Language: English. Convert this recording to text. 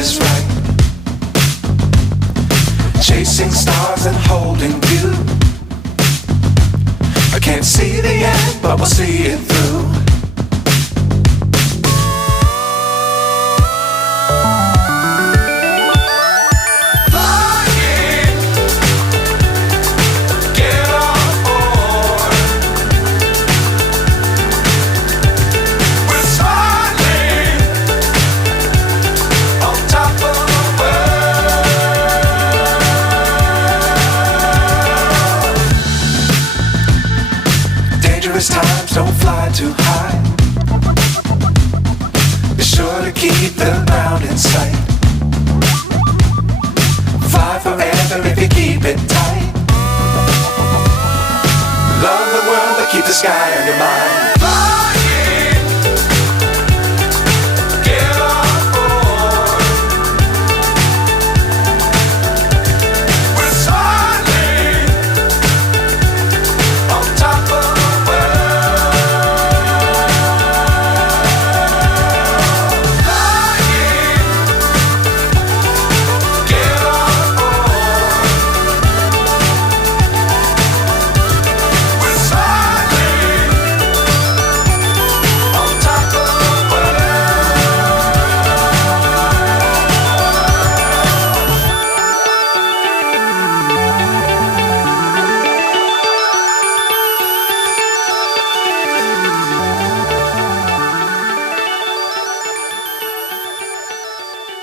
is right. Chasing stars and holding you. I can't see the end, but we'll see it through. Times don't fly too high. Be sure to keep the ground in sight. Fly forever if you keep it tight. Love the world but keep the sky on your mind.